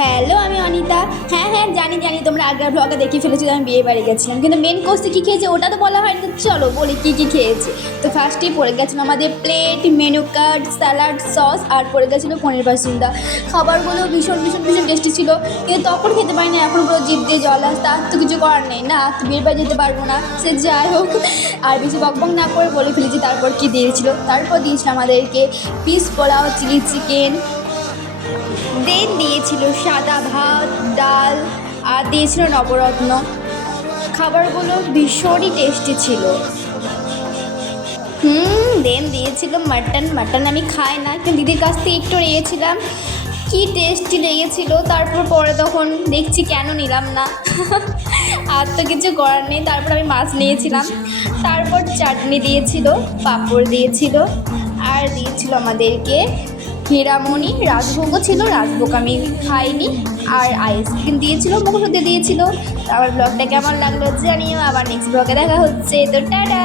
Hello, আমি অনিতা। হ্যাঁ হ্যাঁ, জানি জানি, তোমরা আগের ব্লগে দেখে ফেলেছো যে আমি বিয়ে বাড়ি গেছিলাম, কিন্তু মেন কোর্সে কী খেয়েছে ওটা তো বলা হয়নি। তো চলো বলি কী কী খেয়েছি। তো ফার্স্টেই পড়ে গেছিলো আমাদের plate, menu card, salad, sauce, আর পড়ে গেছিলো পনির বাসিন্দা। খাবারগুলো ভীষণ ভীষণ ভীষণ টেস্টি ছিল, কিন্তু তখন খেতে পারি না, এখন পুরো জিভ দিয়ে জল আসতে। আর তো কিছু করার নেই, না তো বিয়ের বাড়ি যেতে পারবো না, সে যাই হোক। আর বেশি বকবক না করে বলে ফেলেছি তারপর কী দিয়েছিল। তারপর দিয়েছিল আমাদেরকে পিস পোলাও, চিলি চিকেন, দেন দিয়েছিল সাদা ভাত, ডাল, আর দিয়েছিল নবরত্ন। খাবারগুলো ভীষণই টেস্টি ছিল। দেন দিয়েছিল মাটন। মাটন আমি খাই না, কিন্তু দিদির কাছ থেকে একটু নিয়েছিলাম, কি টেস্টি লেগেছিলো। তারপর পরে তখন দেখছি কেন নিলাম না। আর তো কিছু করার নেই, তারপর আমি মাছ নিয়েছিলাম। তারপর চাটনি দিয়েছিল, পাঁপড় দিয়েছিল, আর দিয়েছিল আমাদেরকে হীরামণি, রাজভোগও ছিল, রাজভোগ আমি খাইনি, আর আইসক্রিম দিয়েছিল, মুখোশে দিয়েছিল। আবার ব্লগটা কেমন লাগলো জানিও, আবার নেক্সট ব্লগে দেখা হচ্ছে। তো টাটা।